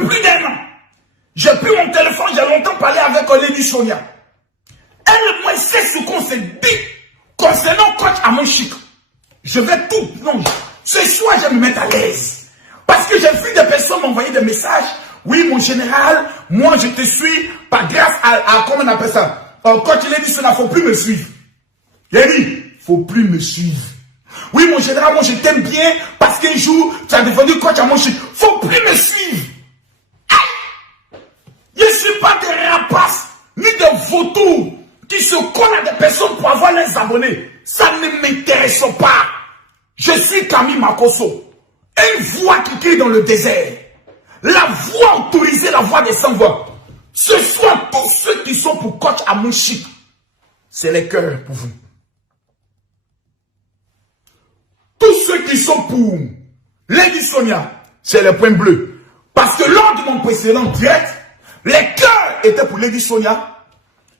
de plus d'un an. J'ai pris mon téléphone, j'ai longtemps parlé avec Lady Sonia. Elle, moi, sait ce qu'on s'est dit concernant coach Amon Chic. Je vais tout, non, ce soir, je vais me mettre à l'aise. Parce que j'ai vu des personnes m'envoyer des messages. Oui, mon général, moi, je te suis, pas grâce à comment on appelle ça. Coach Lady Sonia, il ne faut plus me suivre. Il a dit, il ne faut plus me suivre. Oui, mon général, moi, je t'aime bien parce qu'un jour, tu as défendu coach Amon Chic. Il ne faut plus me suivre. Je ne suis pas des rapaces, ni des vautours qui se collent à des personnes pour avoir les abonnés. Ça ne m'intéresse pas. Je suis Camille Makosso. Une voix qui crie dans le désert. La voix autorisée, la voix des sans-voix. Ce soir, tous ceux qui sont pour coach Amon Chic, c'est les cœurs pour vous. Tous ceux qui sont pour Lady Sonia, c'est les points bleus. Parce que lors de mon précédent direct, les cœurs étaient pour Lady Sonia.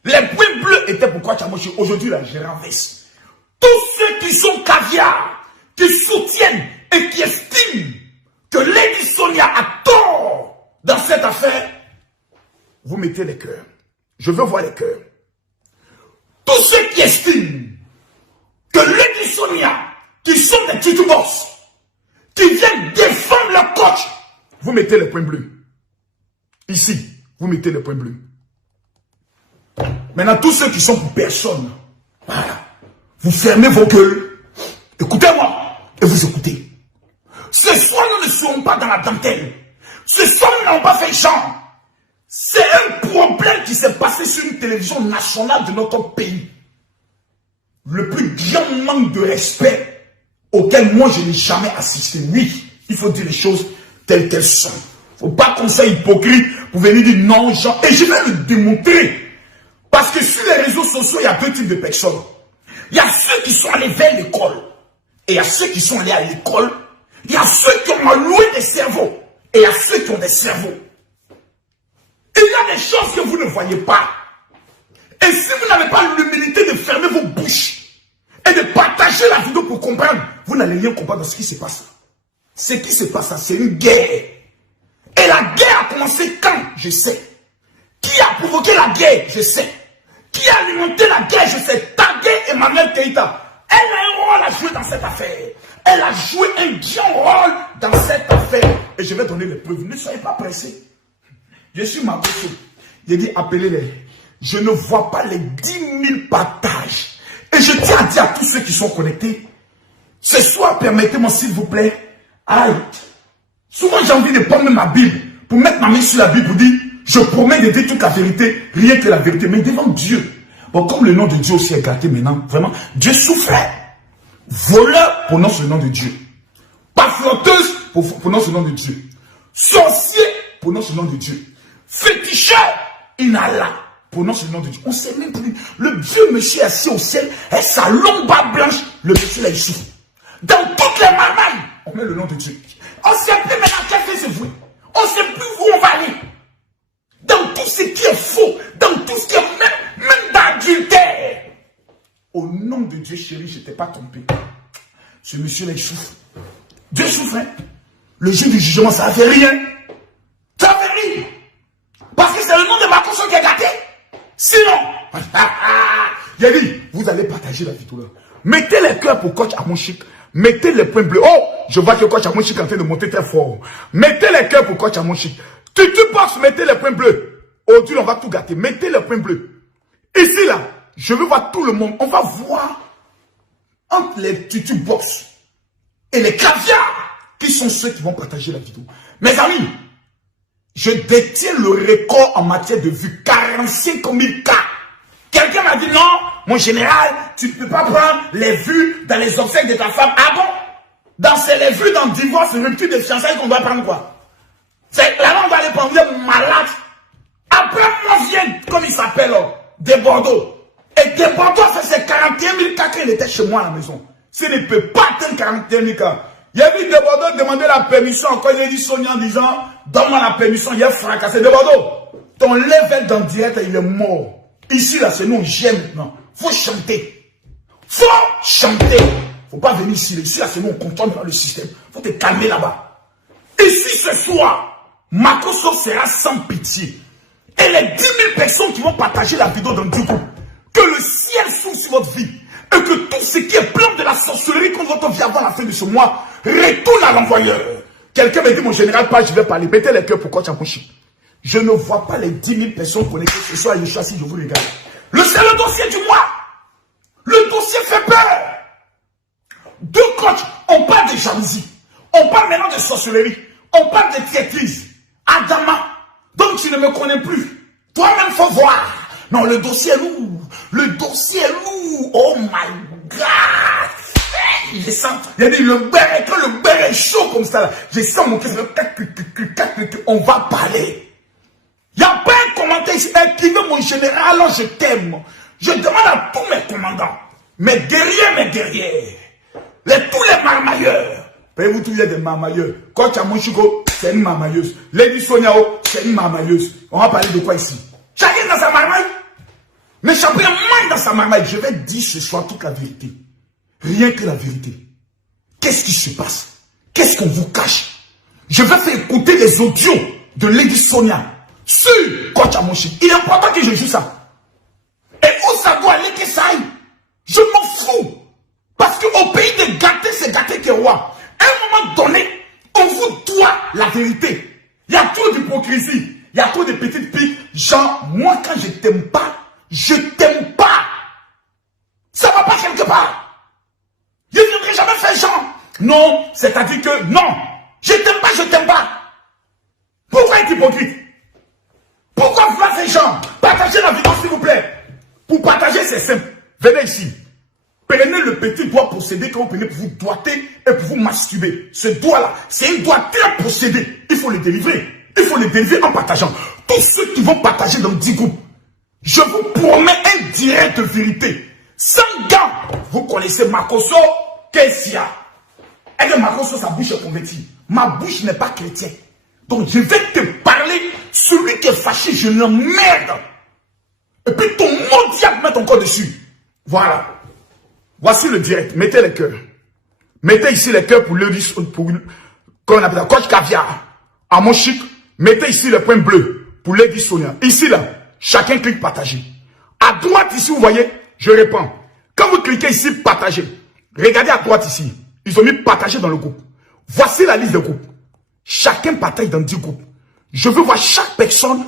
Les points bleus étaient pour coach Amon Chic. Aujourd'hui, là, je renverse. Tous ceux qui sont caviar, qui soutiennent et qui estiment que Lady Sonia a tort dans cette affaire, vous mettez les cœurs. Je veux voir les cœurs. Tous ceux qui estiment que Lady Sonia, qui sont des titubos, qui viennent défendre le coach, vous mettez les points bleus. Ici, vous mettez les points bleus. Maintenant, tous ceux qui sont pour personne, voilà, vous fermez vos gueules, écoutez-moi, et vous écoutez. Ce soir, nous ne serons pas dans la dentelle. Ce soir, nous n'avons pas fait genre. C'est un problème qui s'est passé sur une télévision nationale de notre pays. Le plus grand manque de respect auquel moi je n'ai jamais assisté. Oui, il faut dire les choses telles qu'elles sont. Il ne faut pas comme ça hypocrite pour venir dire non, genre. Et je vais le démontrer. Parce que sur les réseaux sociaux, il y a deux types de personnes. Il y a ceux qui sont allés vers l'école. Et il y a ceux qui sont allés à l'école. Il y a ceux qui ont alloué des cerveaux. Et il y a ceux qui ont des cerveaux. Il y a des choses que vous ne voyez pas. Et si vous n'avez pas l'humilité de fermer vos bouches et de partager la vidéo pour comprendre, vous n'allez rien comprendre de ce qui se passe. Ce qui se passe, c'est une guerre. Et la guerre a commencé quand? Je sais. Qui a provoqué la guerre? Je sais. Qui a alimenté la guerre? Je sais. Tagué Emmanuel Keïta. Elle a un rôle à jouer dans cette affaire. Elle a joué un grand rôle dans cette affaire. Et je vais donner les preuves. Ne soyez pas pressés. Je suis Makosso. J'ai dit appelez-les. Je ne vois pas les 10 000 partages. Et je tiens à dire à tous ceux qui sont connectés. Ce soir, permettez-moi s'il vous plaît. Aïe. Souvent j'ai envie de prendre ma Bible. Pour mettre ma main sur la Bible pour dire. Je promets de dire toute la vérité. Rien que la vérité. Mais devant Dieu. Bon, comme le nom de Dieu aussi est gâté maintenant. Vraiment. Dieu souffrait. Voleur, prononce le nom de Dieu. Bafloteuse, prononce le nom de Dieu. Sorcier, prononce le nom de Dieu. Féticheur, inhala, prononce le nom de Dieu. On ne sait même plus. Le vieux monsieur assis au ciel, et sa longue barbe blanche, le monsieur là, il souffre. Dans toutes les marmailles, on met le nom de Dieu. On ne sait plus maintenant quel fait se vouer. On ne sait plus où on va aller. Dans tout ce qui est faux, dans tout ce qui est même d'adultère. Au nom de Dieu, chérie, je ne t'ai pas trompé. Ce monsieur-là, il souffre. Dieu souffre. Hein? Le jour du jugement, ça ne fait rien. Ça ne fait rien. Parce que c'est le nom de Makosso qui est gâté. Sinon, j'ai dit, vous allez partager la vidéo là. Mettez les cœurs pour coach Amon Chic. Mettez les points bleus. Oh, je vois que coach Amon Chic est en train de monter très fort. Mettez les cœurs pour coach Amon Chic. Tu penses, mettez les points bleus. Aujourd'hui, on va tout gâter. Mettez les points bleus. Ici, là, je veux voir tout le monde. On va voir entre les tutu box et les caviars qui sont ceux qui vont partager la vidéo. Mes amis, je détiens le record en matière de vues. 45 000 cas. Quelqu'un m'a dit non, mon général, tu ne peux pas prendre les vues dans les obsèques de ta femme. Ah bon? Dans les vues dans le divorce, rupture de fiançailles qu'on doit prendre quoi? C'est là-bas on va aller prendre malade. Après moi vient, comme il s'appelle, de Bordeaux. Et de Bordeaux, c'est 41 000 cas qu'il était chez moi à la maison. S'il ne peut pas atteindre 41 000 cas. Il a vu de Bordeaux demander la permission. Encore il a dit Sonia en disant, donne-moi la permission. Il a fracassé de Bordeaux. Ton level dans le direct, il est mort. Ici, là, c'est nous, on gère maintenant. Faut chanter. Faut chanter. Faut pas venir ici. Ici, là, c'est nous, on contrôle le système. Faut te calmer là-bas. Ici, ce soir, Makoso sera sans pitié. Et les 10 000 personnes qui vont partager la vidéo dans du groupe, que le ciel s'ouvre sur votre vie et que tout ce qui est plan de la sorcellerie contre votre vie avant la fin de ce mois retourne à l'envoyeur. Quelqu'un me dit, mon général, pas, je vais parler. Mettez les cœurs pour Coach Amouchi. Je ne vois pas les 10 000 personnes connectées ce soir. Je suis assis, je vous regarde. C'est le dossier du mois. Le dossier fait peur. Deux coachs, on parle de jalousie. On parle maintenant de sorcellerie. On parle de traîtrise. Adama, donc tu ne me connais plus. Toi-même, faut voir. Non, le dossier est lourd. Le dossier est lourd. Oh my God. Je sens, il y a dit, quand le beurre est chaud comme ça, là, je sens mon cœur. On va parler. Il n'y a pas un commentaire ici. Écrivez mon général, je t'aime. Je demande à tous mes commandants, mes guerriers, tous les marmailleurs. Voyez-vous, tous les des marmailleurs. Coach Amoshiko, c'est une marmailleuse. Lady Soniao, c'est une marmailleuse. On va parler de quoi ici? Chacun dans sa marmaille. Mais chacun maille dans sa marmaille. Je vais dire ce soir toute la vérité. Rien que la vérité. Qu'est-ce qui se passe? Qu'est-ce qu'on vous cache? Je vais faire écouter les audios de Lady Sonia sur Coach Amoshiko. Il est important que je joue ça. Et où ça doit aller que ça aille? Je m'en fous. Parce qu'au pays de gâter, c'est gâter qui est roi. À un moment donné, on vous doit la vérité. Il y a trop d'hypocrisie. Il y a trop de petites piques. Genre, moi quand je t'aime pas, je t'aime pas. Ça va pas quelque part. Je ne viendrai jamais faire genre. Non, c'est-à-dire que non. Je t'aime pas, je t'aime pas. Pourquoi être hypocrite? Pourquoi faire ces gens? Partagez la vidéo s'il vous plaît. Pour partager, c'est simple. Venez ici. Prenez le petit doigt possédé que vous prenez pour vous doigter et pour vous masturber. Ce doigt-là, c'est un doigt très possédé. Il faut le délivrer. Il faut le délivrer en partageant. Tous ceux qui vont partager dans 10 groupes, je vous promets un direct de vérité. Sans gants, vous connaissez Makoso, Kessia. Et que Makoso, sa bouche est convertie. Ma bouche n'est pas chrétienne. Donc je vais te parler. Celui qui est fâché, je l'emmerde. Et puis ton mot diable met ton corps dessus. Voilà. Voici le direct. Mettez les cœurs. Mettez ici les cœurs pour le qu'on appelle Coach Caviar. À mon chic, mettez ici le point bleu pour Lady Sonia. Ici là, chacun clique partager. À droite ici, vous voyez, je réponds. Quand vous cliquez ici partager, regardez à droite ici. Ils ont mis partager dans le groupe. Voici la liste de groupes. Chacun partage dans 10 groupes. Je veux voir chaque personne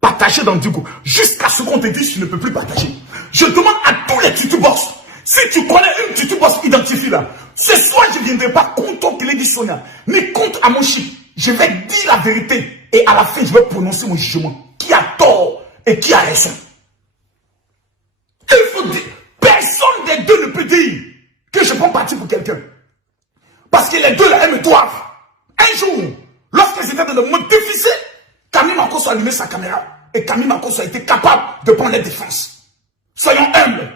partager dans 10 groupes. Jusqu'à ce qu'on te dise tu ne peux plus partager. Je demande à tous les tutubox. Si tu connais une tutubox, identifie là. Ce soir, je ne viendrai pas contre Lady Sonia, ni contre Amoshi. Je vais dire la vérité. Et à la fin, je vais prononcer mon jugement. Qui a tort et qui a raison. Il faut dire, personne des deux ne peut dire que je prends parti pour quelqu'un. Parce que les deux là, elles me doivent. Un jour, lorsque j'étais dans le monde difficile, Camille Makoso a allumé sa caméra. Et Camille Makoso a été capable de prendre les défenses. Soyons humbles.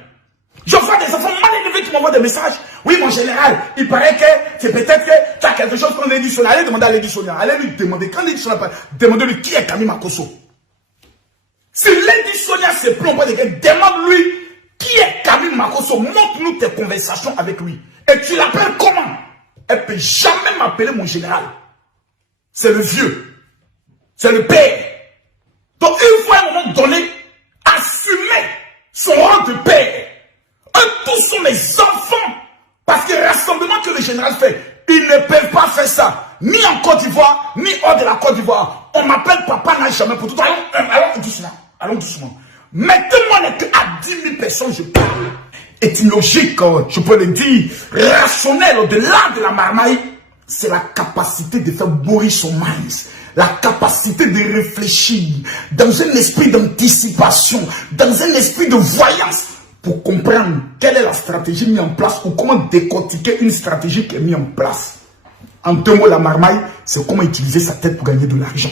Je vois des enfants mal élevés qui m'envoient des messages. Oui, mon général, il paraît que c'est peut-être que tu as quelque chose contre Lady Sonia. Allez demander à Lady Sonia. Allez lui demander. Quand Lady Sonia parle, demandez-lui qui est Camille Makoso. Si Lady Sonia se plaint auprès de quelqu'un, demande-lui qui est Camille Makoso. Montre-nous tes conversations avec lui. Et tu l'appelles comment? Elle ne peut jamais m'appeler mon général. C'est le vieux. C'est le père. Donc il faut à un moment donné assumer son rôle de père. Eux tous sont mes enfants. Parce que le rassemblement que le général fait, ils ne peuvent pas faire ça. Ni en Côte d'Ivoire, ni hors de la Côte d'Ivoire. On m'appelle papa, n'a jamais pour tout. Allons doucement. Allons doucement. Mettez-moi à 10 000 personnes, je parle. Étymologique, je peux le dire, rationnel, au-delà de la marmaille, c'est la capacité de faire bourrir son mind. La capacité de réfléchir dans un esprit d'anticipation, dans un esprit de voyance, pour comprendre quelle est la stratégie mise en place ou comment décortiquer une stratégie qui est mise en place. En deux mots, la marmaille, c'est comment utiliser sa tête pour gagner de l'argent.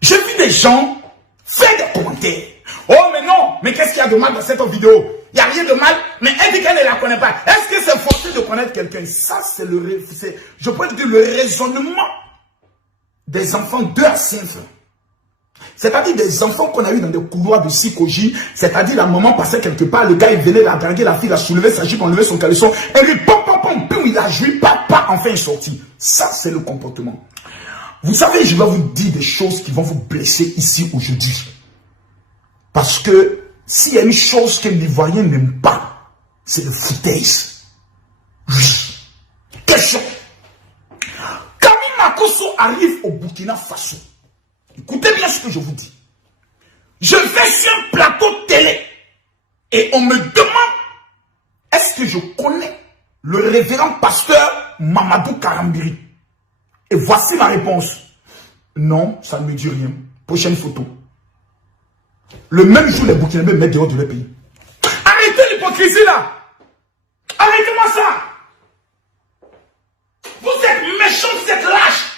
J'ai vu des gens faire des commentaires. Oh mais non, mais qu'est-ce qu'il y a de mal dans cette vidéo? Il n'y a rien de mal, mais elle dit qu'elle ne la connaît pas. Est-ce que c'est forcé de connaître quelqu'un? Ça, c'est je peux dire le raisonnement des enfants de à 5 ans. C'est-à-dire des enfants qu'on a eu dans des couloirs de psychologie. C'est-à-dire la maman passait quelque part, le gars il venait la draguer, la fille la soulever sa jupe, enlever son caleçon, et lui pom pom pom, pum, il a joui, papa, enfin il est sorti. Ça c'est le comportement. Vous savez, je vais vous dire des choses qui vont vous blesser ici aujourd'hui. Parce que s'il y a une chose que l'Ivoirien n'aime pas, c'est le foutaise. Oui. Question. Camille Makosso arrive au Burkina Faso. Écoutez bien ce que je vous dis. Je vais sur un plateau télé et on me demande est-ce que je connais le révérend pasteur Mamadou Karambiri? Et voici ma réponse. Non, ça ne me dit rien. Prochaine photo. Le même jour, les Burkinabés mettent dehors de leur pays. Arrêtez l'hypocrisie là. Arrêtez-moi ça. Vous êtes méchants, vous êtes lâches.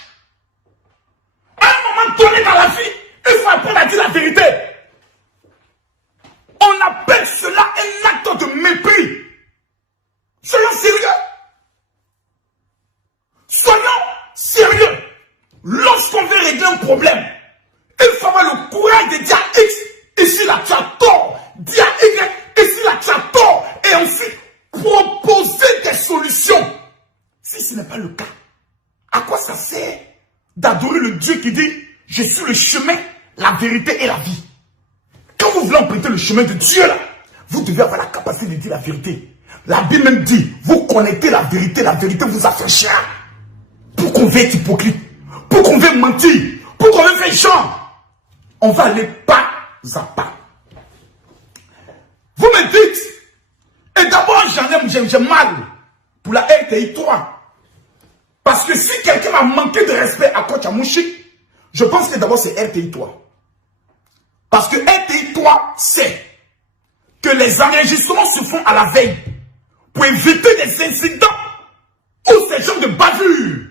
À un moment donné dans la vie, il faut apprendre à dire la vérité. On appelle cela un acte de mépris. Soyons sérieux. Soyons sérieux. Lorsqu'on veut régler un problème, il faut avoir le courage de dire à X, ici là tu as tort. Dire à Y, ici là tu as tort. Et ensuite, proposer des solutions. Si ce n'est pas le cas, à quoi ça sert d'adorer le Dieu qui dit, je suis le chemin, la vérité et la vie? Quand vous voulez emprunter le chemin de Dieu là, vous devez avoir la capacité de dire la vérité. La Bible même dit, vous connaissez la vérité vous affranchira. Pour qu'on veuille être hypocrite, pour qu'on veuille mentir, pour qu'on veuille faire genre, on va aller pas à pas. Vous me dites, et d'abord j'ai mal pour la RTI 3. Parce que si quelqu'un a manqué de respect à Coach Amouchi, je pense que d'abord c'est RTI 3. Parce que RTI 3 sait que les enregistrements se font à la veille pour éviter des incidents ou ces genres de bavures.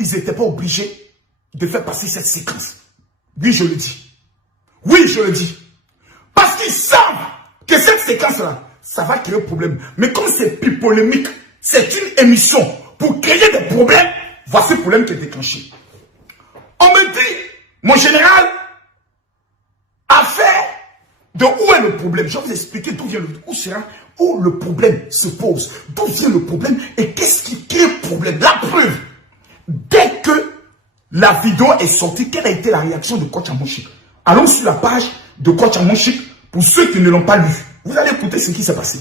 Ils n'étaient pas obligés de faire passer cette séquence. Oui, je le dis. Oui, je le dis. Parce qu'ils savent que cette séquence-là, ça va créer un problème. Mais comme c'est plus polémique, c'est une émission pour créer des problèmes, voici le problème qui est déclenché. On me dit, mon général, affaire de où est le problème. Je vais vous expliquer d'où vient où le problème se pose. D'où vient le problème et qu'est-ce qui crée le problème. La preuve, dès que la vidéo est sortie, quelle a été la réaction de Coach Amouchi? Allons sur la page de Coach Amouchi pour ceux qui ne l'ont pas lu. Vous allez écouter ce qui s'est passé.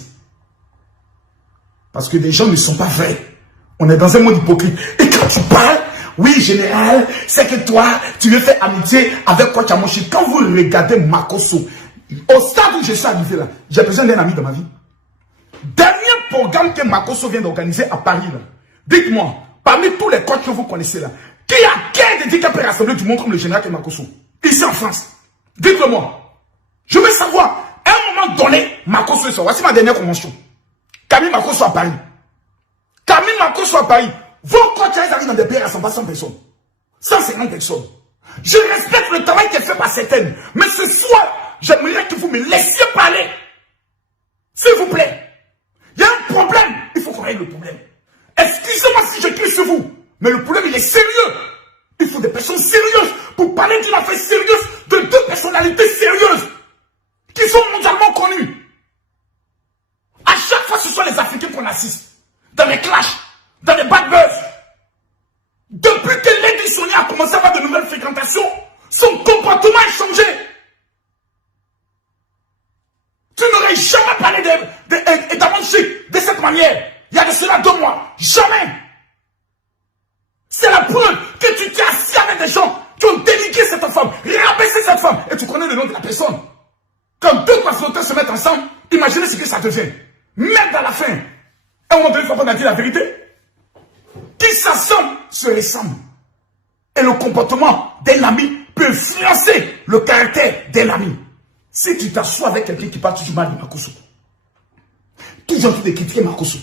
Parce que les gens ne sont pas vrais. On est dans un monde hypocrite. Et quand tu parles, oui, général, c'est que toi, tu veux faire amitié avec Coach Amouchi. Quand vous regardez Makosso, au stade où je suis arrivé là, j'ai besoin d'un ami dans ma vie. Dernier programme que Makosso vient d'organiser à Paris là. Dites-moi, parmi tous les coachs que vous connaissez là, qui a quel handicapé rassemblé du monde comme le général Makosso? Ici en France. Dites-le-moi. Je veux savoir, à un moment donné, Makosso est sorti. Voici ma dernière convention. Camille Makosso à Paris. Camille Makosso à Paris. Vos coachs arrivent dans des pays rassemblés à 100 personnes. 150 personnes. Je respecte le travail qui est fait par certaines. Mais ce soir, j'aimerais que vous me laissiez parler. S'il vous plaît. Il y a un problème. Il faut qu'on règle le problème. Excusez-moi si je crie sur vous. Mais le problème, il est sérieux. Il faut des personnes sérieuses pour parler d'une affaire sérieuse de deux personnalités sérieuses qui sont mondialement connues. À chaque fois, ce sont les Africains qu'on assiste. Dans les clashs, dans les bad buzz. Depuis que Lady Sonia a commencé à avoir de nouvelles fréquentations, son comportement a changé. Tu n'aurais jamais parlé d'Amanchik de cette manière. Il y a de cela 2 mois. Jamais. C'est la preuve que tu t'es assis avec des gens qui ont dénigré cette femme, rabaissé cette femme. Et tu connais le nom de la personne. Quand 2 coiffeurs se mettent ensemble, imaginez ce que ça devient. Même dans la fin. À un moment donné, il faut qu'on a dit la vérité. Qui s'assemble se ressemble. Et le comportement d'un ami peut influencer le caractère d'un ami. Si tu t'assois avec quelqu'un qui parle toujours mal de Makosso, toujours en train de critiquer Makosso,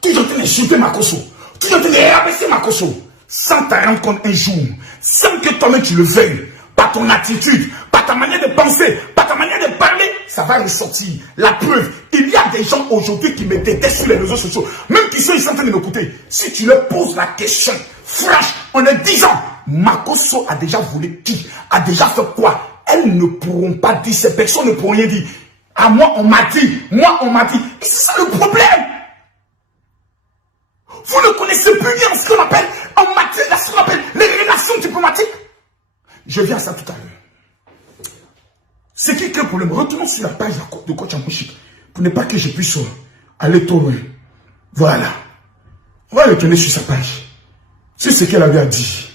toujours en train d'insulter Makosso, toujours en train de rabaisser Makosso, sans t'en rendre compte un jour, sans que toi-même tu le veuilles, par ton attitude, par ta manière de penser, par ta manière de parler, ça va ressortir. La preuve, il y a des gens aujourd'hui qui me détestent sur les réseaux sociaux, même qui sont ici en train de m'écouter. Si tu leur poses la question, franche, en leur disant, Makosso a déjà volé qui? A déjà fait quoi? Elles ne pourront pas dire, ces personnes ne pourront rien dire. À moi, on m'a dit, moi, on m'a dit. Et c'est ça le problème. Vous ne connaissez plus rien ce qu'on appelle en matière, ce qu'on appelle les relations diplomatiques. Je viens à ça tout à l'heure. C'est qui crée le problème? Retournons sur la page de coach Amouchik pour ne pas que je puisse aller trop loin. Voilà. On va retourner sur sa page. C'est ce qu'elle avait à dire.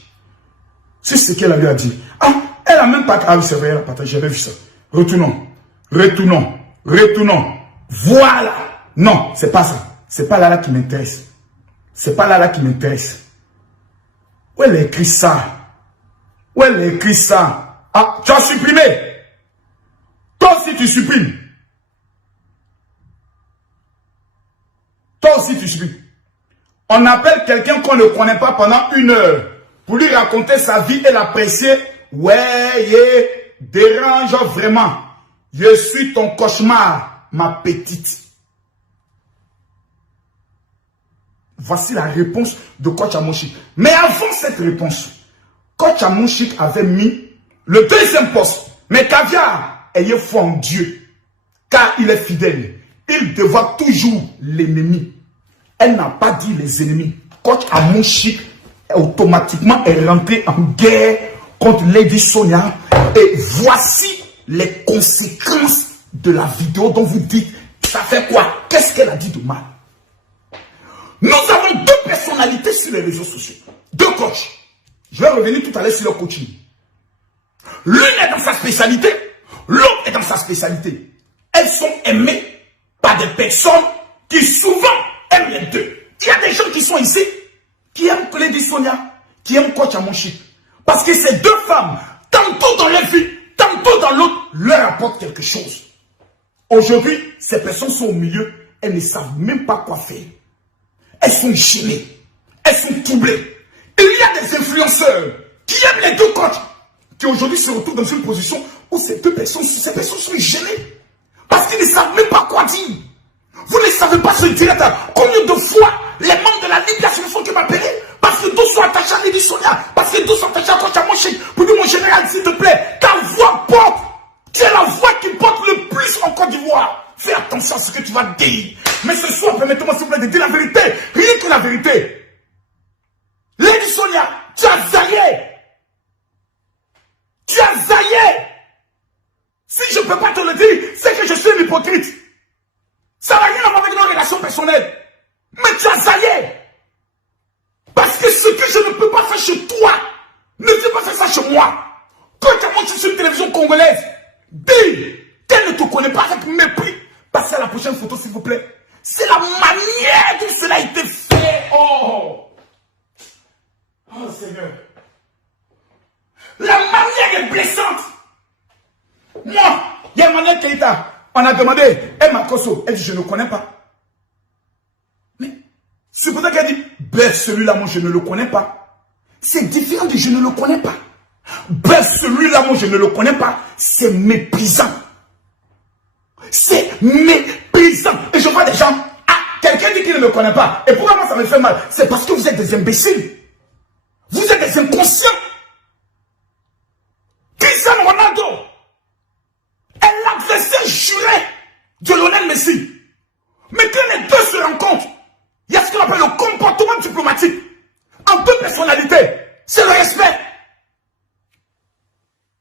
C'est ce qu'elle avait à dire. Ah, elle a même pas... Ah oui, c'est vrai, elle a partagé, j'avais vu ça. Retournons. Retournons. Retournons. Voilà. Non, c'est pas ça. C'est pas là qui m'intéresse. C'est pas là qui m'intéresse. Où elle a écrit ça? Où elle a écrit ça? Ah, tu as supprimé. Toi aussi tu supprimes. Toi aussi tu supprimes. On appelle quelqu'un qu'on ne connaît pas pendant 1 heure pour lui raconter sa vie et l'apprécier. Ouais, dérange vraiment. Je suis ton cauchemar, ma petite. Voici la réponse de coach Amouchik. Mais avant cette réponse, coach Amouchik avait mis le 2e poste. Mais Caviar, ayez foi en Dieu, car il est fidèle. Il dévoile toujours l'ennemi. Elle n'a pas dit les ennemis. Coach Amouchik automatiquement est rentré en guerre contre Lady Sonia. Et voici les conséquences de la vidéo dont vous dites, ça fait quoi? Qu'est-ce qu'elle a dit de mal? Nous avons 2 personnalités sur les réseaux sociaux. 2 coachs. Je vais revenir tout à l'heure sur le coaching. L'une est dans sa spécialité, l'autre est dans sa spécialité. Elles sont aimées par des personnes qui souvent aiment les deux. Il y a des gens qui sont ici, qui aiment Lady Sonia, qui aiment coach Amouchik. Parce que ces 2 femmes, tantôt dans leur vie, tantôt dans l'autre, leur apportent quelque chose. Aujourd'hui, ces personnes sont au milieu, elles ne savent même pas quoi faire. Elles sont gênées, elles sont troublées. Il y a des influenceurs qui aiment les 2 coachs, qui aujourd'hui se retrouvent dans une position où ces personnes sont gênées. Parce qu'ils ne savent même pas quoi dire. Vous ne savez pas ce direct. Combien de fois les membres de la Ligue nationale sont qui m'appelaient parce que tous sont attachés à Lady Sonia, parce que tous sont attachés à coach Amouchik, pour dire mon général, s'il te plaît, ta voix porte, qui est la voix qui porte le plus en Côte d'Ivoire. Fais attention à ce que tu vas dire. Mais ce soir, permettez-moi s'il vous plaît de dire la vérité. Rien que la vérité. Lady Sonia, tu as zaillé. Tu as zaillé. Si je ne peux pas te le dire, c'est que je suis un hypocrite. Ça n'a rien à voir avec nos relations personnelles. Mais tu as zaillé. Parce que ce que je ne peux pas faire chez toi, ne peux pas faire ça chez moi. Quand tu as monté sur une télévision congolaise, dis qu'elle ne te connaît pas avec mépris. Passez à la prochaine photo, s'il vous plaît. C'est la manière dont cela a été fait. Oh! Oh Seigneur. La manière est blessante. Moi, il y a Emmanuel Keïta. On a demandé, Emma Kosso. Elle dit, je ne connais pas. Mais, c'est pour ça qu'elle dit, ben celui-là, moi, je ne le connais pas. C'est différent de je ne le connais pas. Ben celui-là, moi, je ne le connais pas. C'est méprisant. C'est méprisant. Et je vois des gens, ah, quelqu'un dit qu'il ne me connaît pas. Et pourquoi moi ça me fait mal? C'est parce que vous êtes des imbéciles. Vous êtes des inconscients. Cristiano Ronaldo est l'adversaire juré de Lionel Messi. Mais quand les 2 se rencontrent, il y a ce qu'on appelle le comportement diplomatique. En 2 personnalités, c'est le respect.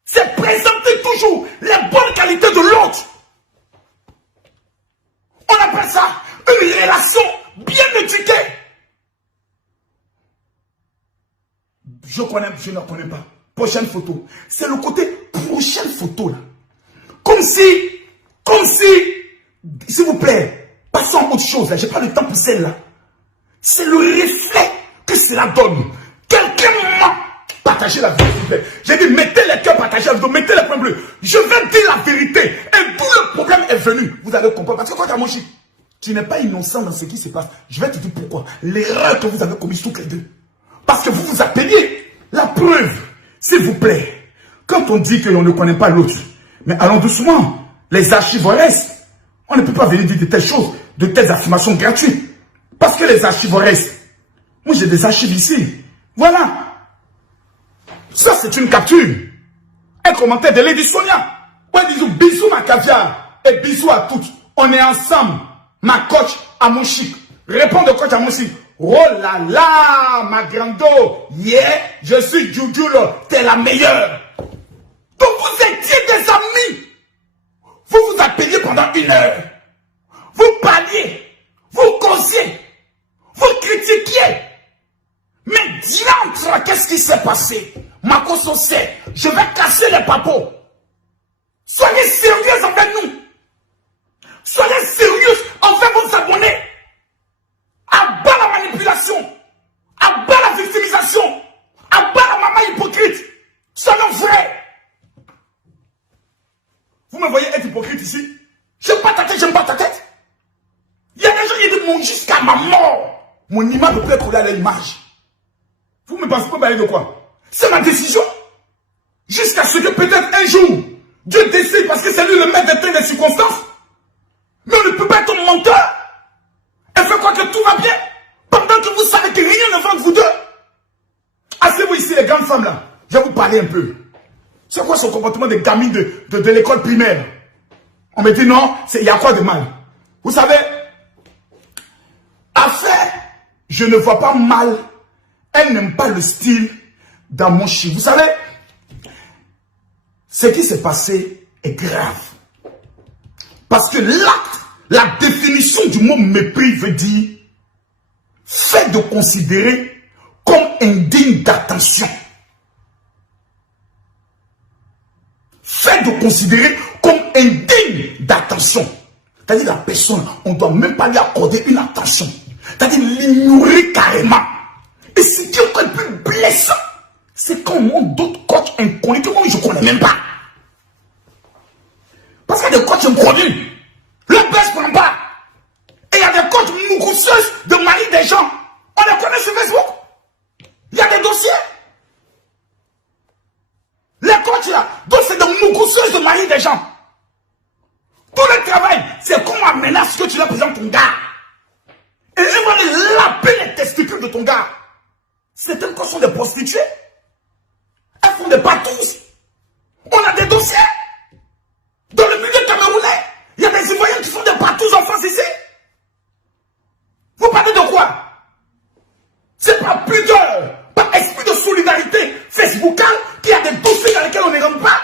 C'est présenter toujours les bonnes qualités de l'autre. On appelle ça une relation bien éduquée. Je ne connais pas. Prochaine photo. C'est le côté prochaine photo là. Comme si, s'il vous plaît, passons à autre chose là. J'ai pas le temps pour celle-là. C'est le reflet que cela donne. Quelqu'un m'a partagé la vérité, s'il vous plaît. J'ai dit, mettez les cœurs, partagez la vidéo, mettez les points bleus. Je vais dire la vérité. Et d'où le problème est venu. Vous allez comprendre. Parce que quand Amouchik, tu n'es pas innocent dans ce qui se passe. Je vais te dire pourquoi. L'erreur que vous avez commise toutes les 2. Parce que vous vous appeliez. La preuve, s'il vous plaît. Quand on dit que l'on ne connaît pas l'autre, mais allons doucement. Les archives restent. On ne peut pas venir dire de telles choses, de telles affirmations gratuites. Parce que les archives restent. Moi, j'ai des archives ici. Voilà. Ça, c'est une capture. Un commentaire de Lady Sonia. Ouais, disons, bisous ma caviar. Et bisous à toutes. On est ensemble. Ma coach Amouchik. Réponds de coach Amouchik. Oh là là, ma grando, yeah, je suis Djoujoul, t'es la meilleure. Donc vous étiez des amis. Vous vous appeliez pendant 1 heure. Vous parliez, vous causiez, vous critiquiez. Mais diantre, qu'est-ce qui s'est passé? Makoso sait, je vais casser les papos. Soyez sérieux envers nous. Soyez sérieux envers vos abonnés. À bas la manipulation, à bas la victimisation, à bas la maman hypocrite. Soyons vrais. Vous me voyez être hypocrite ici? J'aime pas ta tête, j'aime pas ta tête. Il y a des gens qui disent jusqu'à ma mort. Mon image peut être collée à l'image. Vous me pensez pas parler de quoi? C'est ma décision. Jusqu'à ce que peut-être un jour, Dieu décide parce que c'est lui le maître des temps et des circonstances. Mais on ne peut pas être un menteur. Et faire croire que tout va bien. Pendant que vous savez que rien ne va entre vous deux. Asseyez-vous ici les grandes femmes là. Je vais vous parler un peu. C'est quoi ce comportement des gamines de l'école primaire? On me dit non, il y a quoi de mal? Vous savez, affaire, je ne vois pas mal. Elle n'aime pas le style dans mon chiffre. Vous savez, ce qui s'est passé est grave. Parce que l'acte, la définition du mot mépris veut dire fait de considérer comme indigne d'attention. Fait de considérer comme indigne d'attention. C'est-à-dire la personne, on ne doit même pas lui accorder une attention. C'est-à-dire l'ignorer carrément. Et ce qui est encore plus blessant, c'est quand on montre d'autres coachs inconnus que moi je ne connais même pas. Parce qu'il y a des coachs inconnus. Le best ne prend pas. Et il y a des coachs mougousseuses de mari des gens. On les connaît sur Facebook. Il y a des dossiers. Les coachs là, donc c'est des mougousseuses de mari des gens. Tout le travail, c'est comment amener à ce que tu leur présentes ton gars. Et ils vont laper les testicules de ton gars. Certaines coachs sont des prostituées. Elles font des patous. On a des dossiers. Dans le milieu camerounais, il y a des Ivoiriens qui font des patous en France ici. Vous parlez de quoi? C'est pas pudeur, pas esprit de solidarité facebookale qui a des dossiers dans lesquels on ne rentre pas.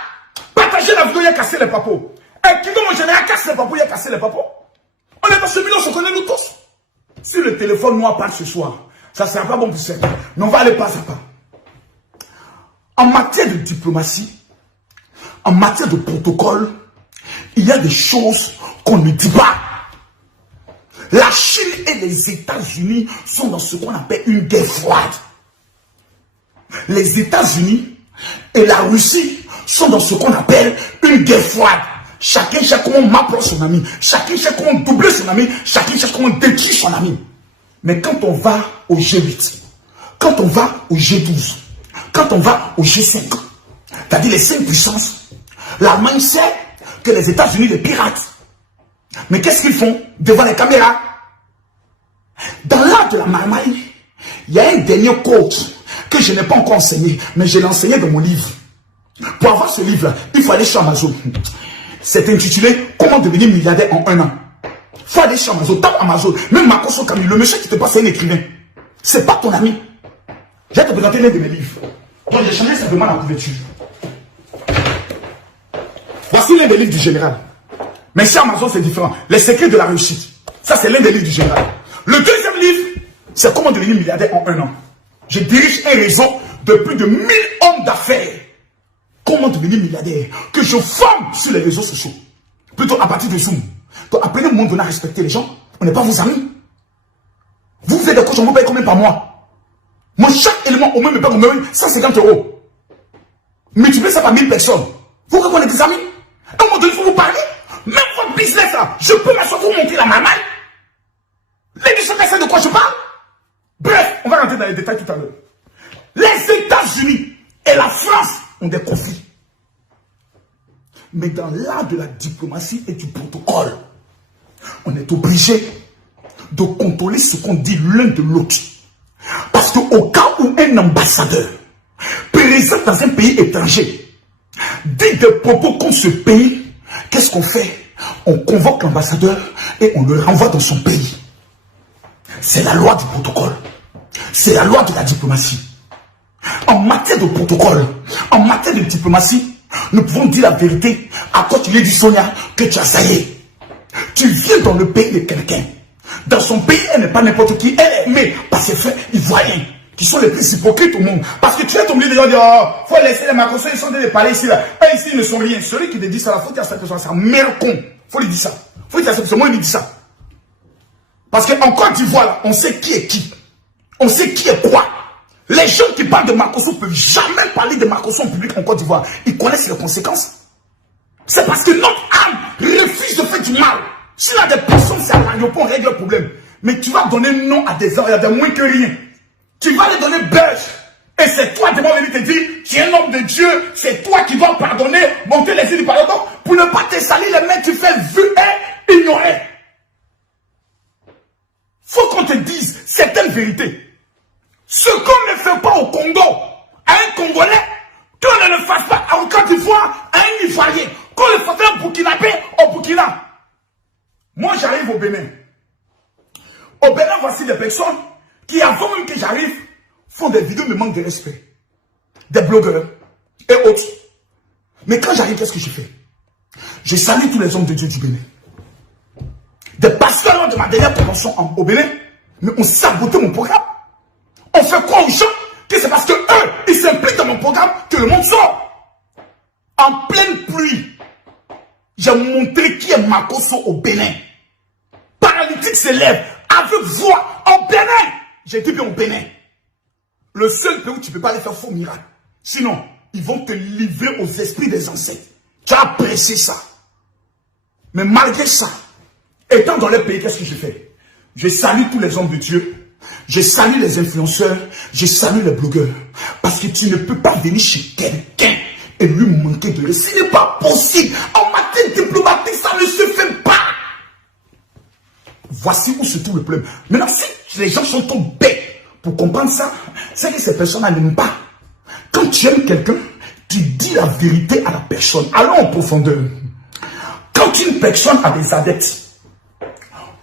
Partagez la vidéo, il a cassé les papos. Et qui dans mon général casse les papos, il a cassé les papos. On est dans ce milieu, on se connaît nous tous. Si le téléphone noir parle ce soir, ça ne sera pas bon pour ça. Mais on va aller pas à pas. En matière de diplomatie, en matière de protocole, il y a des choses qu'on ne dit pas. La Chine et les États-Unis sont dans ce qu'on appelle une guerre froide. Les États-Unis et la Russie sont dans ce qu'on appelle une guerre froide. Chacun cherche comment m'approche son ami. Chacun cherche comment doubler son ami. Chacun cherche comment détruire son ami. Mais quand on va au G8, quand on va au G12, quand on va au G5, c'est-à-dire les 5 puissances, l'Allemagne sait que les États-Unis les piratent. Mais qu'est-ce qu'ils font devant les caméras? Dans l'art de la marmaille, il y a un dernier coach que je n'ai pas encore enseigné, mais je l'ai enseigné dans mon livre. Pour avoir ce livre-là, il faut aller sur Amazon. C'est intitulé « Comment devenir milliardaire en 1 an ». Il faut aller sur Amazon, tape Amazon. Même Makoso Camille, le monsieur qui te passe, c'est un écrivain. C'est pas ton ami. Je vais te présenter l'un de mes livres. Donc j'ai changé simplement la couverture. Voici l'un des livres du général. Mais sur Amazon, c'est différent. Les secrets de la réussite. Ça, c'est l'un des livres du général. Le deuxième livre, c'est comment devenir milliardaire en 1 an. Je dirige un réseau de plus de 1000 hommes d'affaires. Comment devenir milliardaire que je forme sur les réseaux sociaux. Plutôt à partir de Zoom. Donc, apprenez au monde à respecter les gens. On n'est pas vos amis. Vous êtes des coachs, on vous paye combien par mois? Moi, chaque élément, au moins, me paye combien? 150 €. Multipliez ça par 1000 personnes. Vous croyez qu'on est des amis? À un moment donné, il faut vous parler. Même votre business, là, je peux m'asseoir pour vous montrer la marmaille. L'édition, c'est de quoi je parle? Bref, on va rentrer dans les détails tout à l'heure. Les États-Unis et la France ont des conflits. Mais dans l'art de la diplomatie et du protocole, on est obligé de contrôler ce qu'on dit l'un de l'autre. Parce qu'au cas où un ambassadeur présent dans un pays étranger dit des propos contre ce pays, qu'est-ce qu'on fait? On convoque l'ambassadeur et on le renvoie dans son pays. C'est la loi du protocole. C'est la loi de la diplomatie. En matière de protocole, en matière de diplomatie, nous pouvons dire la vérité à quoi tu lui dis, Sonia, que tu as saillé. Tu viens dans le pays de quelqu'un. Dans son pays, elle n'est pas n'importe qui. Elle est aimée par ses frères ivoiriens, qui sont les plus hypocrites au monde. Parce que tu es tombé des gens dire, oh, faut laisser les Macrossons, ils sont en train de parler ici, là. Eux ici, ils ne sont rien. Celui qui te dit ça, la faute à cette personne, c'est un merde con. Faut lui dire ça. Faut lui dire ça, parce que moi, il lui dit ça. Parce qu'en Côte d'Ivoire, on sait qui est qui. On sait qui est quoi. Les gens qui parlent de Marcosso ne peuvent jamais parler de Marcosso en public en Côte d'Ivoire. Ils connaissent les conséquences. C'est parce que notre âme refuse de faire du mal. Si on a des personnes, c'est à l'aéroport, on règle le problème. Mais tu vas donner nom à des gens, il y a des moins que rien. Tu vas les donner buzz. Et c'est toi qui vas venir te dire, tu es un homme de Dieu, c'est toi qui dois pardonner, monter les yeux du pardon. Pour ne pas te salir les mains, tu fais vu et ignorer. Faut qu'on te dise certaines vérités. Ce qu'on ne fait pas au Congo, à un Congolais, qu'on ne le fasse pas en Côte d'Ivoire, à un Ivoirien, qu'on le fasse à un Burkinabé au Burkina. Moi, j'arrive au Bénin. Au Bénin, voici des personnes qui, avant même que j'arrive, font des vidéos, me manquent de respect. Des blogueurs et autres. Mais quand j'arrive, qu'est-ce que je fais? Je salue tous les hommes de Dieu du Bénin. Des pasteurs lors de ma dernière promotion au Bénin, mais on saboté mon programme. On fait croire aux gens que c'est parce que eux, ils s'impliquent dans mon programme que le monde sort. En pleine pluie, j'ai montré qui est Marcosso au Bénin. Paralytique se lève avec voix au Bénin. J'ai dit bien au Bénin. Le seul pays où tu ne peux pas aller faire faux miracle. Sinon, ils vont te livrer aux esprits des ancêtres. Tu as apprécié ça. Mais malgré ça, étant dans le pays, qu'est-ce que je fais? Je salue tous les hommes de Dieu. Je salue les influenceurs. Je salue les blogueurs. Parce que tu ne peux pas venir chez quelqu'un et lui manquer de respect. Ce n'est pas possible. En matière diplomatique, ça ne se fait pas. Voici où se trouve le problème. Maintenant, si les gens sont trop bêtes pour comprendre ça, c'est que ces personnes-là n'aiment pas. Quand tu aimes quelqu'un, tu dis la vérité à la personne. Allons en profondeur. Quand une personne a des adeptes,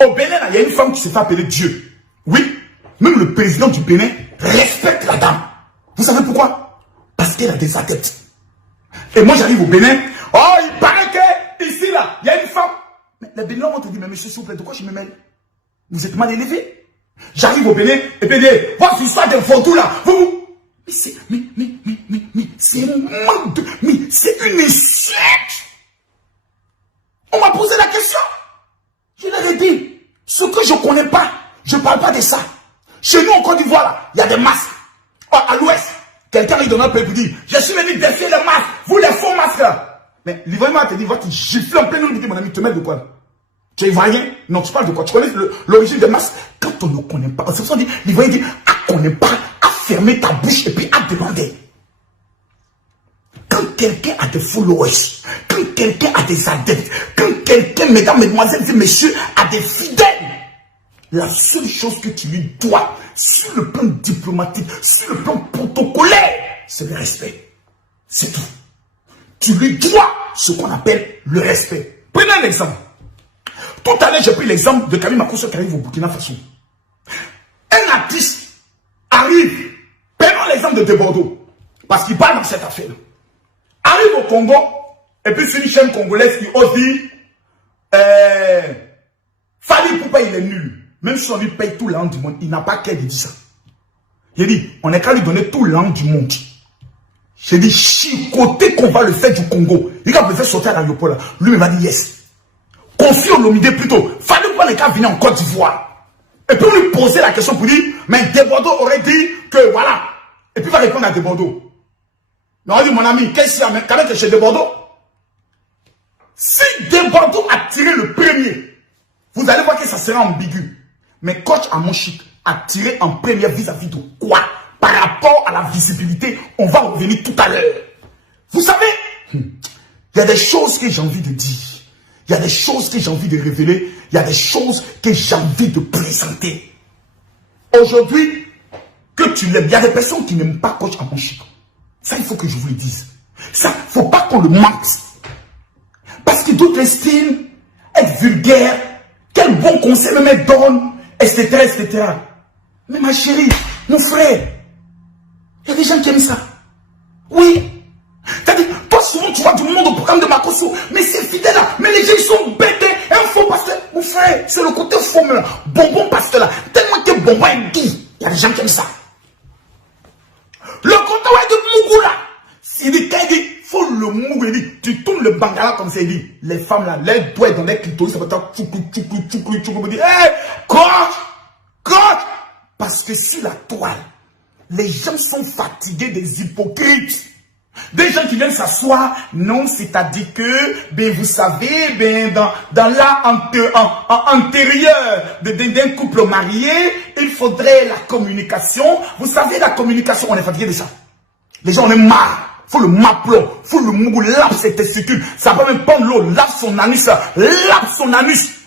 au Bénin, il y a une femme qui se fait appeler Dieu. Oui, même le président du Bénin respecte la dame. Vous savez pourquoi? Parce qu'elle a des adeptes. Et moi, j'arrive au Bénin. Oh, il paraît que ici, là, il y a une femme. Mais les Béninois vont te dire, mais monsieur, s'il vous plaît, de quoi je me mêle? Vous êtes mal élevé. J'arrive au Bénin, et puis votre histoire de vaudou, là. Vous. Mais c'est, c'est un manque de, mais c'est une insulte. On m'a posé la question. Je leur ai dit, ce que je ne connais pas, je ne parle pas de ça. Chez nous, en Côte d'Ivoire, là, il y a des masques. Oh, à l'ouest, quelqu'un il donne un peu et dit, je suis venu défier les masques, vous les faux masques là. Mais l'Ivoirien te dit, va te gifler en plein nom, mon ami, te mets de quoi? Tu es Ivoirien? Non, tu parles de quoi? Tu connais l'origine des masques? Quand on ne connaît pas, c'est pour ça qu'on dit, l'Ivoirien dit, à connaître pas, à fermer ta bouche et puis à demander. Quand quelqu'un a des followers, quand quelqu'un a des adeptes, quand quelqu'un, mesdames, mesdemoiselles et messieurs, a des fidèles, la seule chose que tu lui dois, sur le plan diplomatique, sur le plan protocolaire, c'est le respect. C'est tout. Tu lui dois ce qu'on appelle le respect. Prenez un exemple. Tout à l'heure, j'ai pris l'exemple de Camille Marcosso qui arrive au Burkina Faso. Un artiste arrive, prenons l'exemple de Bordeaux, parce qu'il parle dans cette affaire. Arrive au Congo, et puis c'est une chaîne congolaise qui ose dire Fally Ipupa, il est nul. Même si on lui paye tout l'argent du monde, il n'a pas qu'à dire ça. J'ai dit, on n'est qu'à lui donner tout l'argent du monde. J'ai dit, chicoter qu'on va le faire du Congo. Il va me faire sortir à l'aéroport là. Lui, il m'a dit yes. Confie au Lomidé plutôt. Fallait qu'on ait qu'à venir en Côte d'Ivoire. Et puis on lui poser la question pour dire, mais Desbordeaux aurait dit que voilà. Et puis il va répondre à Desbordeaux. On a dit, mon ami, qu'est-ce qu'il y a quand même chez Desbordeaux? Si Desbordeaux a tiré le premier, vous allez voir que ça sera ambigu. Mais coach Amonchik a tiré en première vis-à-vis de quoi? Par rapport à la visibilité, on va revenir tout à l'heure. Vous savez, il y a des choses que j'ai envie de dire. Il y a des choses que j'ai envie de révéler. Il y a des choses que j'ai envie de présenter. Aujourd'hui, que tu l'aimes, il y a des personnes qui n'aiment pas coach Amonchik. Ça, il faut que je vous le dise. Ça, il ne faut pas qu'on le manque. Parce que d'autres estiment être vulgaire. Quel bon conseil me met donne, etc., etc. Mais ma chérie, Mon frère, il y a des gens qui aiment ça. Oui. C'est-à-dire, toi souvent tu vois du monde au programme de Makosso, mais c'est fidèle là. Mais les gens ils sont bêtes, un faux pasteur. Mon frère, c'est le côté faux là. Bonbon pasteur là. Tellement que bonbon est doux. Il y a des gens qui aiment ça. Le côté ouais, de Mougou là. Il dit, quand il dit, faut le Mougou, il dit, tu tournes le bangala comme ça, il dit, les femmes là, les doigts dans les clitoris, ça va être tchoukou, dit, hé, coach. Parce que sur la toile, les gens sont fatigués des hypocrites. Des gens qui viennent s'asseoir, non, c'est-à-dire que, ben, vous savez, ben, dans l'art antérieur d'un couple marié, il faudrait la communication. Vous savez, la communication, on est fatigué de ça. Les gens, on est marre. Faut le maplon, faut le mougou, lave ses testicules. Ça va même prendre l'eau, lave son anus,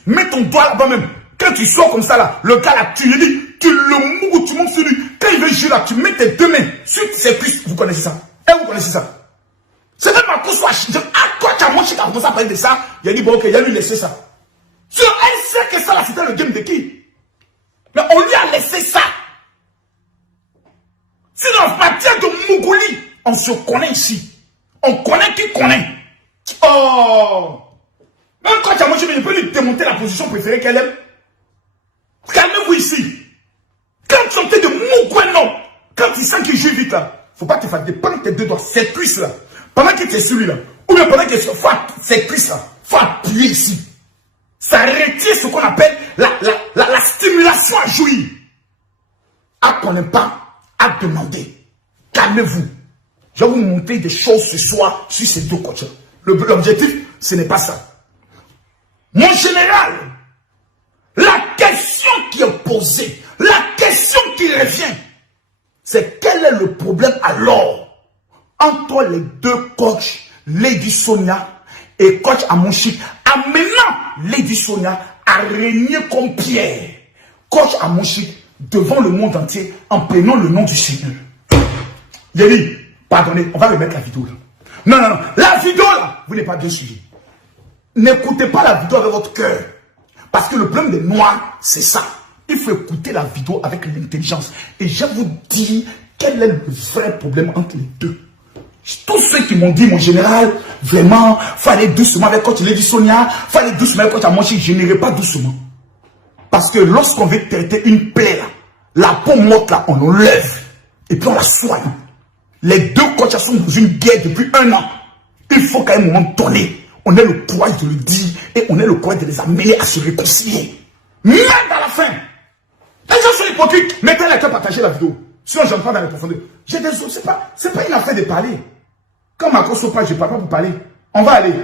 mets ton doigt là-bas même. Quand tu sors comme ça là, le gars là, tu lui dis, tu le mougou, tu montes sur lui. Quand il veut jouer là, tu mets tes deux mains sur ses cuisses. Vous connaissez ça? Vous connaissez ça? C'est même ma course, quoi tu as mangé quand on a parlé de ça? Il a dit, bon, ok, il a lui laissé ça. Elle sait que ça là, c'était le game de qui? Mais on lui a laissé ça. Sinon, en matière de Mougouli, on se connaît ici. On connaît qui connaît. Oh! Même quand tu as mangé, je peux lui démonter la position préférée qu'elle aime. Calmez-vous ici. Quand tu entends de Mougoué, non. Quand tu sens qu'il joue vite là, faut pas te fatiguer. Pendant tes deux doigts, cette cuisse là. Pendant que tu es celui là. Ou bien pendant que tu cette cuisse là. Faut appuyer ici. Ça retire ce qu'on appelle la stimulation à jouir. À qu'on n'aime pas, à demander. Calmez-vous. Je vais vous montrer des choses ce soir sur ces deux coachs. L'objectif, ce n'est pas ça. Mon général, la question qui est posée, la question qui revient, c'est quel est le problème alors entre les deux coachs, Lady Sonia et coach Amonchik, amenant Lady Sonia à régner comme Pierre, coach Amonchik, devant le monde entier en prenant le nom du Seigneur. J'ai dit, pardonnez, on va remettre la vidéo là. Non, la vidéo là, vous n'êtes pas bien suivi. N'écoutez pas la vidéo avec votre cœur. Parce que le problème des Noirs, c'est ça. Il faut écouter la vidéo avec l'intelligence. Et je vous dis quel est le vrai problème entre les deux. Tous ceux qui m'ont dit, mon général, vraiment, faut aller doucement avec coach Lady Sonia, faut aller doucement avec coach Amonchik, je n'irai pas doucement. Parce que lorsqu'on veut traiter une plaie là, la peau morte là, on l'enlève. Et puis on la soigne. Les deux coachs sont dans une guerre depuis 1 an. Il faut qu'à un moment donné, on ait le courage de le dire et on ait le courage de les amener à se réconcilier. Même à la fin. Les gens sont hypocrites. Mettez la cœur, partagez la vidéo. Sinon, je n'entre pas dans les profondeurs. J'ai des autres, c'est pas une affaire de parler. Quand ma course au pas, je ne parle pas pour parler. On va aller.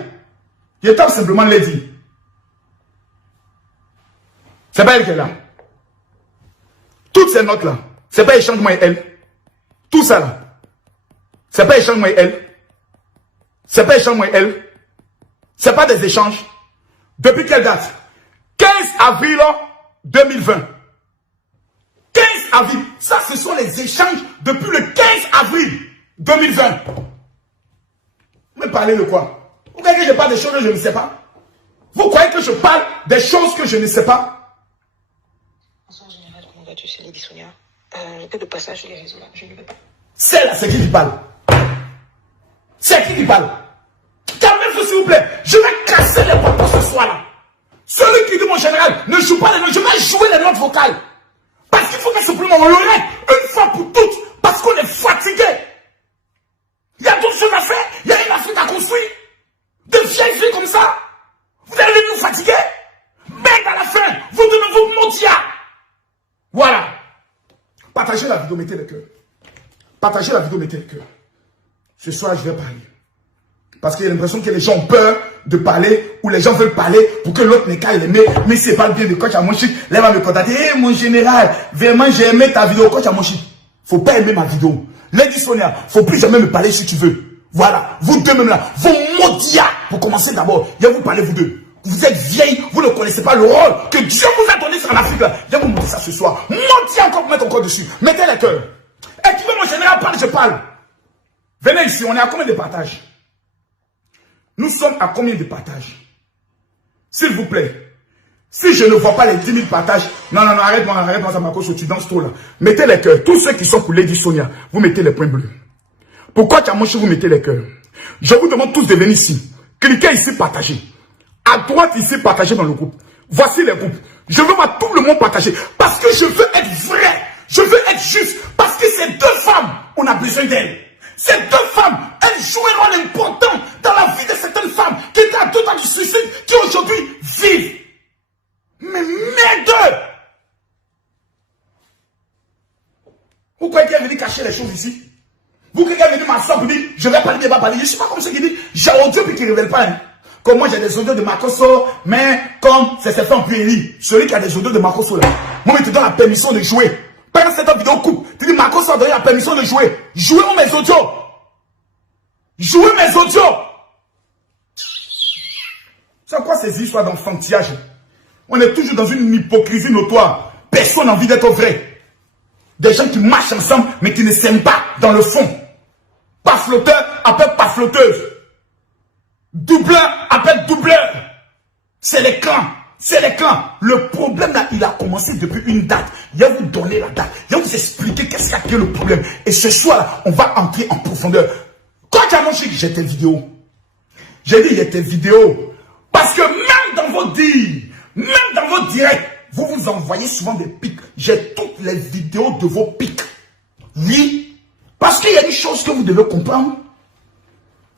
Je tape simplement les dire. C'est pas elle qui est là. Toutes ces notes-là, c'est pas échange moi et elle. Tout ça là, c'est pas échange moi et elle. C'est pas échange moi et elle. C'est pas des échanges. Depuis quelle date? 15 avril 2020. 15 avril. Ça, ce sont les échanges depuis le 15 avril 2020. Vous me parlez de quoi? Vous croyez que je parle des choses que je ne sais pas? Vous croyez que je parle des choses que je ne sais pas? En général, comment vas-tu, c'est Lady Sonia? J'étais de passage sur les réseaux là, je ne vais pas. C'est là, c'est qui parle? C'est qui parle? Calmez-vous s'il vous plaît. Je vais casser les pompons ce soir là. Celui qui dit mon général, ne joue pas les notes, je vais jouer les notes vocales. Parce qu'il faut que simplement on le règle une fois pour toutes. Parce qu'on est fatigué. Il y a d'autres choses à faire. Il y a une Afrique à construire. De vieilles filles comme ça. Vous allez nous fatiguer. Mais à la fin, vous devez vous mentir. Voilà. Partagez la vidéo, mettez le cœur. Partagez la vidéo, mettez le cœur. Ce soir, je vais parler. Parce qu'il y a l'impression que les gens ont peur de parler ou les gens veulent parler pour que l'autre n'ait qu'à l'aimer. Mais c'est pas le bien de coach Amonchik. Là, il va me contacter. Hey, mon général, vraiment, j'ai aimé ta vidéo, coach Amonchik. Faut pas aimer ma vidéo. Lady Sonia, faut plus jamais me parler si tu veux. Voilà. Vous deux même là, vos maudiats. Pour commencer d'abord, je vais vous parler vous deux. Vous êtes vieilles, vous ne connaissez pas le rôle que Dieu vous a donné sur l'Afrique là. Je vais vous montrer ça ce soir. Maudiats encore, mettre encore dessus. Mettez les cœurs. Et qui veut mon général parle, je parle. Venez ici, on est à combien de partages? Nous sommes à combien de partages? S'il vous plaît, Si je ne vois pas les 10 000 partages, non, arrête-moi, ça m'accroche, tu danses trop là. Mettez les cœurs. Tous ceux qui sont pour Lady Sonia, vous mettez les points bleus. Pourquoi Tchamonchi, vous mettez les cœurs? Je vous demande tous de venir ici. Cliquez ici, partagez. À droite ici, partagez dans le groupe. Voici les groupes. Je veux voir tout le monde partager. Parce que je veux être vrai. Je veux être juste. Parce que ces deux femmes, on a besoin d'elles. Ces deux femmes, elles jouent un rôle important dans la vie de certaines femmes qui étaient à 2 ans du suicide, qui aujourd'hui vivent. Mais merde! Vous croyez qu'elle est venue cacher les choses ici? Vous croyez qu'elle est venue m'asseoir pour dire, je ne vais pas le débat parler. Je ne suis pas comme ça qui dit, j'ai audio puis qui ne révèle pas. Hein. Comme moi j'ai des audios de Makoso, mais comme c'est cette femme puérile, celui qui a des audios de Makoso là, moi je te donne la permission de jouer. Pendant cette vidéo coupe, tu dis Makoso a donné la permission de jouer. Jouez mes audios. Jouez mes audios. C'est quoi ces histoires d'enfantillage? On est toujours dans une hypocrisie notoire. Personne n'a envie d'être vrai. Des gens qui marchent ensemble, mais qui ne s'aiment pas dans le fond. Pas flotteur, appelle pas flotteuse. Doubleur, appelle doubleur. C'est les clans. C'est les clans. Le problème là, il a commencé depuis une date. Il va vous donner la date. Il va vous expliquer qu'est-ce qu'il y a que le problème. Et ce soir là, on va entrer en profondeur. Quand tu as mangé, j'ai tes vidéos. J'ai dit, il y a tes vidéos. Parce que même dans vos dires, même dans vos directs, vous vous envoyez souvent des pics. J'ai toutes les vidéos de vos pics. Oui. Parce qu'il y a une chose que vous devez comprendre.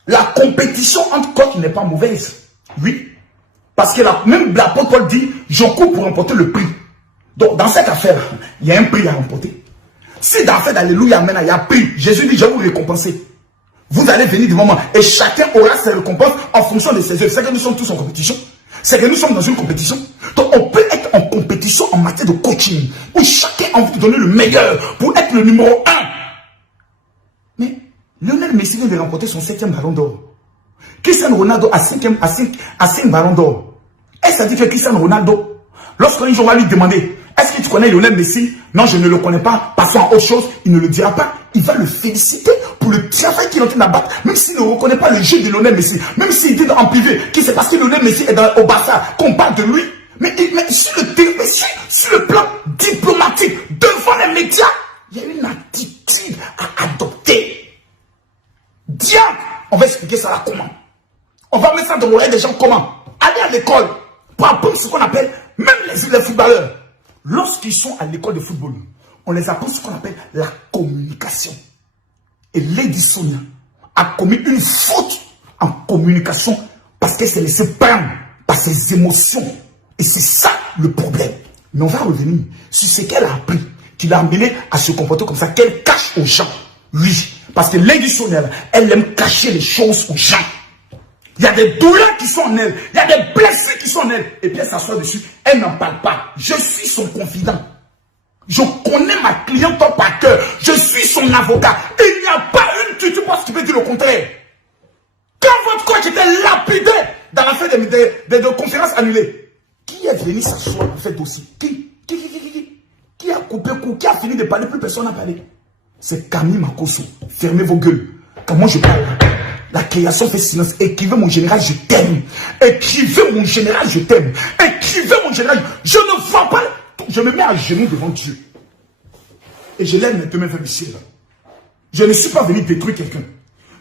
La compétition entre coachs n'est pas mauvaise. Oui. Parce que même l'apôtre Paul dit, je cours pour remporter le prix. Donc, dans cette affaire, il y a un prix à remporter. Si dans l'affaire d'Alléluia, maintenant, il y a un prix, Jésus dit, je vais vous récompenser. Vous allez venir devant moi et chacun aura ses récompenses en fonction de ses œuvres. C'est que nous sommes tous en compétition. C'est que nous sommes dans une compétition. Donc, on peut être en compétition en matière de coaching, où chacun a envie de donner le meilleur pour être le numéro 1. Mais Lionel Messi vient de remporter son 7e ballon d'or. Cristiano Ronaldo a 5 ballons d'or. Est-ce que ça dit que Cristiano Ronaldo, lorsqu'un jour on va lui demander, est-ce que tu connais Lionel Messi? Non, je ne le connais pas. Passons à autre chose. Il ne le dira pas. Il va le féliciter pour le travail qu'il est en train d'abattre. Même s'il ne reconnaît pas le jeu de Lionel Messi. Même s'il dit en privé que c'est parce que Lionel Messi est au Barça qu'on parle de lui. Mais sur le plan diplomatique, devant les médias, il y a une attitude à adopter. Diable, on va expliquer ça là comment. On va mettre ça dans l'oreille des gens comment. Aller à l'école pour apprendre ce qu'on appelle, même les footballeurs. Lorsqu'ils sont à l'école de football, on les apprend ce qu'on appelle la communication. Et Lady Sonia a commis une faute en communication parce qu'elle s'est laissée prendre par ses émotions. Et c'est ça le problème. Mais on va revenir sur ce qu'elle a appris, qui l'a amené à se comporter comme ça, qu'elle cache aux gens. Oui, parce que Lady Sonia, elle aime cacher les choses aux gens. Il y a des douleurs qui sont en elle. Il y a des blessures qui sont en elle. Et puis elle s'assoit dessus. Elle n'en parle pas. Je suis son confident. Je connais ma cliente par cœur. Je suis son avocat. Il n'y a pas une tutupos qui peut dire le contraire. Quand votre coach était lapidé dans l'affaire de conférences annulées, qui est venu s'asseoir pour faire dossier? Qui a coupé le cou? Qui a fini de parler? Plus personne n'a parlé. C'est Camille Makoso. Fermez vos gueules. Quand moi je parle, la création fait silence. Écrivez mon général, je t'aime. Écrivez mon général, je t'aime. Écrivez mon général. Je ne vois pas. Je me mets à genoux devant Dieu. Et je lève mes deux mains vers le ciel. Je ne suis pas venu détruire quelqu'un.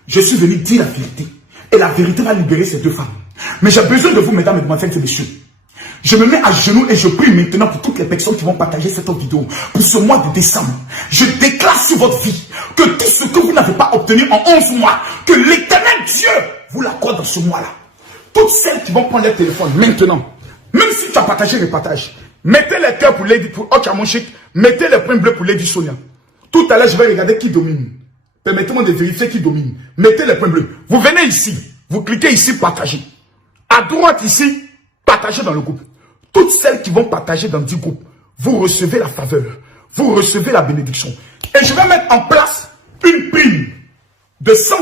Je suis venu dire la vérité. Et la vérité va libérer ces deux femmes. Mais j'ai besoin de vous, mesdames, mesdemoiselles et messieurs. Je me mets à genoux et je prie maintenant pour toutes les personnes qui vont partager cette vidéo. Pour ce mois de décembre, je déclare sur votre vie que tout ce que vous n'avez pas obtenu en 11 mois, que l'éternel Dieu vous l'accorde dans ce mois-là. Toutes celles qui vont prendre leur téléphone maintenant, même si tu as partagé les partages, mettez les cœurs pour Lady, pour Ochamonchik, mettez les points bleus pour Lady Sonia. Tout à l'heure, je vais regarder qui domine. Permettez-moi de vérifier qui domine. Mettez les points bleus. Vous venez ici, vous cliquez ici, partagez. À droite ici, partagez dans le groupe. Toutes celles qui vont partager dans 10 groupes, vous recevez la faveur, vous recevez la bénédiction. Et je vais mettre en place une prime de 100